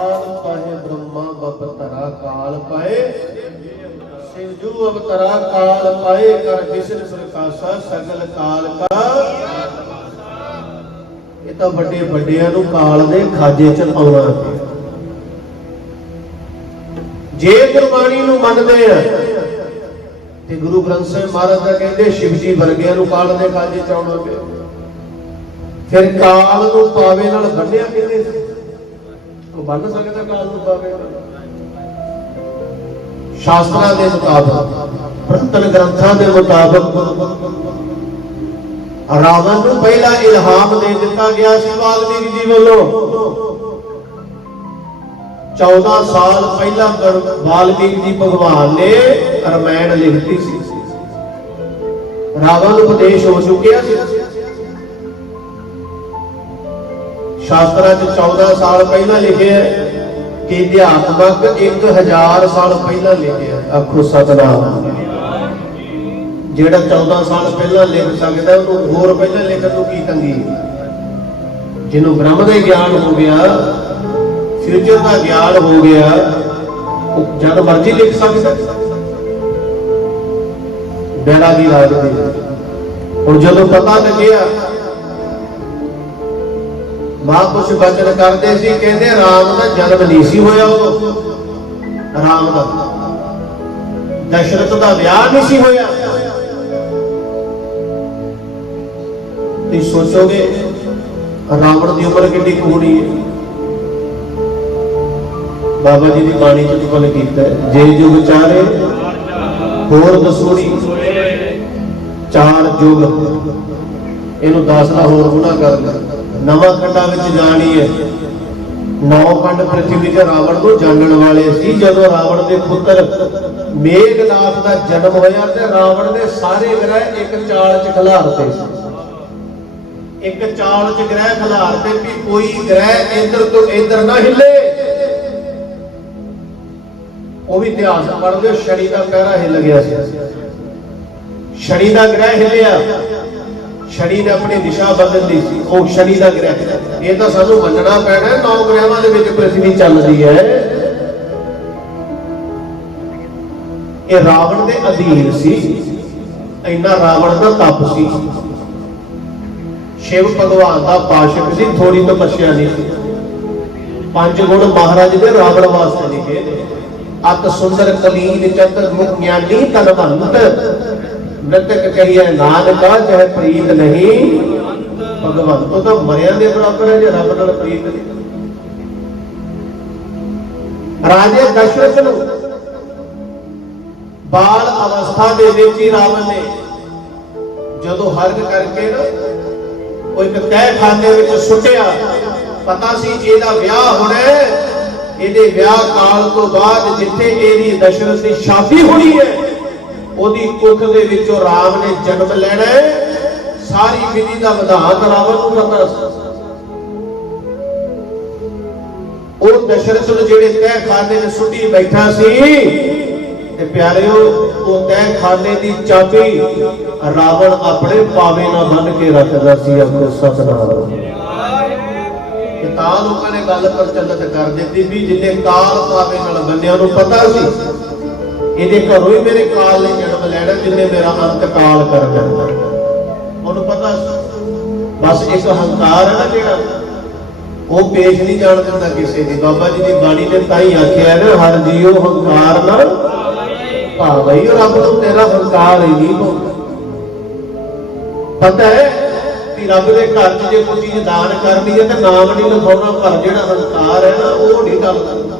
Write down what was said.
ਕਾਲ ਪਾਏ ਬ੍ਰਹਮਾ ਬਪਤਰਾ ਕਾਲ ਪਾਏ। ਸਿਵਜੂ ਅਵਤਰਾ ਕਾਲ ਪਾਏ ਕਰ ਵਿਸ਼ਨ ਪ੍ਰਕਾਸ਼ਾ ਸਗਲ ਕਾਲ ਕਾ। ਇਹ ਤਾਂ ਵੱਡੇ ਵੱਡਿਆਂ ਨੂੰ ਕਾਲ ਦੇ ਖਾਜੇ ਚ ਆਉਣਾ ਜੇ ਗੁਰਬਾਣੀ ਨੂੰ ਮੰਨਦੇ ਆ, ਤੇ ਗੁਰੂ ਗ੍ਰੰਥ ਸਾਹਿਬ ਮਹਾਰਾਜ ਦਾ ਕਹਿੰਦੇ ਸ਼ਿਵ ਜੀ ਵਰਗਿਆਂ ਨੂੰ ਕਾਲ ਦੇ ਖਾਜੇ ਚ ਆਉਣਾ ਪਿਆ। ਫਿਰ ਕਾਲ ਨੂੰ ਪਾਵੇ ਨਾਲ ਬੰਨਿਆ ਕਿਤੇ ਉਹ ਬੰਨ ਸਕਦਾ ਕਾਲ ਨੂੰ ਸ਼ਾਸਤਰਾਂ ਦੇ ਮੁਤਾਬਕ ਪ੍ਰਤਨ ਗ੍ਰੰਥਾਂ ਦੇ ਮੁਤਾਬਕ, ਰਾਵਣ ਨੂੰ ਪਹਿਲਾ ਇਲਹਾਮ ਦੇ ਦਿੱਤਾ ਗਿਆ ਸੀ ਵਾਲਮੀਕ ਜੀ ਵੱਲੋਂ। 14 ਸਾਲ ਪਹਿਲਾਂ ਗੁਰ- ਵਾਲਮੀਕ ਜੀ ਭਗਵਾਨ ਨੇ ਰਮਾਇਣ ਲਿਖਤੀ ਸੀ। ਰਾਵਣ ਉਪਦੇਸ਼ ਹੋ ਚੁੱਕਿਆ ਸੀ। ਸ਼ਾਸਤਰਾਂ 'ਚ 14 ਸਾਲ ਪਹਿਲਾਂ ਲਿਖਿਆ ਹੈ ਕਿ ਅਧਿਆਤਮਕ 1000 ਸਾਲ ਪਹਿਲਾਂ ਲਿਖਿਆ ਆਖੋ ਸਤਨਾਮ। ਜਿਹੜਾ 14 ਸਾਲ ਪਹਿਲਾਂ ਲਿਖ ਸਕਦਾ ਉਹਨੂੰ ਹੋਰ ਪਹਿਲਾਂ ਲਿਖਣ ਨੂੰ ਕੀ ਤੰਗੀ? ਜਿਹਨੂੰ ਬ੍ਰਹਮ ਦਾ ਗਿਆਨ ਹੋ ਗਿਆ ਫਿਊਚਰ ਦਾ ਗਿਆਨ ਹੋ ਗਿਆ, ਉਹ ਜਦ ਮਰਜ਼ੀ ਲਿਖ ਸਕਦਾ। ਬੇੜਾ ਦੀ ਰਾਜ ਦੀ ਹੁਣ ਜਦੋਂ ਪਤਾ ਲੱਗਿਆ ਮਾਂ ਕੁਛ ਬਚਨ ਕਰਦੇ ਸੀ ਕਹਿੰਦੇ ਰਾਮ ਦਾ ਜਨਮ ਨਹੀਂ ਸੀ ਹੋਇਆ ਉਦੋਂ ਰਾਮ ਦਾ। ਦਸ਼ਰਥ ਦਾ ਵਿਆਹ ਨਹੀਂ ਸੀ ਹੋਇਆ। ਤੁਸੀਂ ਸੋਚੋਗੇ ਰਾਵਣ ਦੀ ਉਮਰ ਕਿੰਨੀ ਕੁ ਹੋਣੀ ਹੈ? ਬਾਬਾ ਜੀ ਦੀ ਬਾਣੀ ਚ ਫਲ ਕੀਤਾ ਹੈ, ਜੇ ਜੁਗ ਚਾਰੇ ਹੋਰ ਦਸੂਰੀ ਚਾਰ ਜੁਗ। ਇਹਨੂੰ 10 ਦਾ ਹੋਰ ਗੁਣਾ ਕਰ। ਨਵਾਂ ਖੰਡਾ ਵਿੱਚ ਜਾਣੀ ਹੈ। ਨੌ ਖੰਡ ਪ੍ਰਥਵੀ ਤੇ ਰਾਵਣ ਨੂੰ ਜਾਣਨ ਵਾਲੇ ਸੀ, ਜਦੋਂ ਰਾਵਣ ਦੇ ਪੁੱਤਰ ਮੇਘਨਾਥ ਦਾ ਜਨਮ ਹੋਇਆ ਤੇ ਰਾਵਣ ਦੇ ਸਾਰੇ ਗ੍ਰਹਿ ਇੱਕ ਚਾਲ ਚ ਖਿਲਾਰਤੇ ਸੀ। ਇੱਕ ਚਾਲ ਚ ਗ੍ਰਹਿ ਖਿਲਾਰਤੇ ਵੀ ਕੋਈ ਗ੍ਰਹਿ ਇੰਦਰ ਤੋਂ ਇੱਧਰ ਨਾ ਹਿੱਲੇ। ਉਹ ਵੀ ਇਤਿਹਾਸ ਪੜ੍ਹਦੇ ਹੋ, ਸ਼ਨੀ ਦਾ ਪਹਿਰਾ ਹਿੱਲ ਗਿਆ ਸੀ। ਸ਼ਨੀ ਦਾ ਗ੍ਰਹਿ ਹਿੱਲਿਆ। ਸ਼ਨੀ ਨੇ ਆਪਣੀ ਦਿਸ਼ਾ ਬਦਲ ਲਈ ਸੀ, ਉਹ ਸ਼ਨੀ ਦਾ ਗ੍ਰਹਿ। ਇਹ ਤਾਂ ਸਾਨੂੰ ਮੰਨਣਾ ਪੈਣਾ ਨੌ ਗ੍ਰਹਿਾਂ ਦੇ ਵਿੱਚ ਪ੍ਰithvi ਚੱਲਦੀ ਹੈ। ਇਹ ਰਾਵਣ ਦੇ ਅਧੀਨ ਸੀ, ਇੰਨਾ ਰਾਵਣ ਦਾ ਤਪ ਸੀ। ਸ਼ਿਵ ਭਗਵਾਨ ਦਾ ਪਾਸ਼ਕ ਸੀ ਥੋੜੀ ਤਪੱਸਿਆ ਨਹੀਂ ਸੀ। ਪੰਜ ਗੁਣ ਮਹਾਰਾਜ ਦੇ ਰਾਵਣ ਵਾਸਤੇ ਲਿਖੇ ਅਤ ਸੁੰਦਰ ਕਲੀਨ ਚਤਰ ਮੁਖ, ਗਿਆਨੀ, ਤਨਵੰਤ। ਮ੍ਰਿਤਕ ਕਹੀਏ, ਨਾਨਕਾ ਜਹ ਪ੍ਰੀਤ ਨਹੀਂ ਭਗਵਾਨ ਉਹ ਤਾਂ ਮਰਿਆਂ ਦੇ ਬਰਾਬਰ ਹੈ ਜੇ ਰੱਬ ਨਾਲ ਪ੍ਰੀਤ ਨਹੀਂ ਰਾਜੇ ਦਸ਼ਰਥ ਨੂੰ ਬਾਲ ਅਵਸਥਾ ਦੇ ਵਿੱਚ ਹੀ ਰਾਵਣ ਨੇ ਜਦੋਂ ਹਰਗ ਕਰਕੇ ਨਾ ਉਹ ਇੱਕ ਤਹਿ ਖਾਨੇ ਵਿੱਚ ਸੁੱਟਿਆ, ਪਤਾ ਸੀ ਇਹਦਾ ਵਿਆਹ ਹੋਣਾ ਇਹਦੇ ਵਿਆਹ ਕਾਲ ਤੋਂ ਬਾਅਦ ਜਿੱਥੇ ਇਹਦੀ ਦਸ਼ਰਥ ਦੀ ਸ਼ਾਦੀ ਹੋਣੀ ਹੈ ਉਹਦੀ ਕੁੱਖ ਦੇ ਵਿੱਚੋਂ ਰਾਮ ਨੇ ਜਨਮ ਲੈਣਾ ਹੈ। ਸਾਰੀ ਵਿਧੀ ਦਾ ਵਿਧਾਨ ਰਾਵਣ ਨੂੰ ਪਤਾ ਸੀ ਉਹ ਦਸ਼ਰਥ ਨੂੰ ਜਿਹੜੇ ਤਹਿ ਖਾਨੇ ਵਿੱਚ ਸੁੱਟੀ ਬੈਠਾ ਸੀ, ਤੇ ਪਿਆਰਿਓ, ਉਹ ਤਹਿ ਖਾਨੇ ਦੀ ਚਾਬੀ ਰਾਵਣ ਆਪਣੇ ਪਾਵੇ ਨਾਲ ਬੰਨ ਕੇ ਰੱਖਦਾ ਸੀ ਆਪਣੇ ਸਤਨਾਮ ਕਿ ਤਾਂ ਲੋਕਾਂ ਨੇ ਗੱਲ ਪ੍ਰਚਲਿਤ ਕਰ ਦਿੱਤੀ ਵੀ ਜਿੱਲੇ ਕਾਲ ਪਾਵੇ ਨਾਲ ਬੰਨਿਆ ਨੂੰ ਪਤਾ ਸੀ, ਇਹਦੇ ਘਰੋਂ ਹੀ ਮੇਰੇ ਕਾਲ ਨੇ ਜਨਮ ਲੈਣਾ ਜਿੰਨੇ ਮੇਰਾ ਅੰਤ ਕਾਲ ਕਰ ਦਿੰਦਾ ਉਹਨੂੰ ਪਤਾ ਬਸ ਇੱਕ ਹੰਕਾਰ ਹੈ ਨਾ ਜਿਹੜਾ, ਉਹ ਪੇਸ਼ ਨਹੀਂ ਜਾਣ ਦਿੰਦਾ ਕਿਸੇ ਦੀ। ਬਾਬਾ ਜੀ ਦੀ ਬਾਣੀ ਨੇ ਤਾਂ ਹੀ ਆਖਿਆ ਨਾ, ਹਰ ਜੀਉ ਹੰਕਾਰ ਨਾਲ ਭਾਵਈ ਰੱਬ ਨੂੰ ਤੇਰਾ ਹੰਕਾਰ ਹੀ ਨਹੀਂ ਹੁੰਦਾ ਪਤਾ ਹੈ ਕਿ ਰੱਬ ਦੇ ਘਰ 'ਚ ਜੇ ਕੋਈ ਚੀਜ਼ ਦਾਨ ਕਰਦੀ ਹੈ ਤੇ ਨਾਮ ਨਹੀਂ ਲਿਖਾਉਣਾ, ਪਰ ਜਿਹੜਾ ਹੰਕਾਰ ਹੈ ਨਾ, ਉਹ ਨਹੀਂ ਗੱਲ ਕਰਦਾ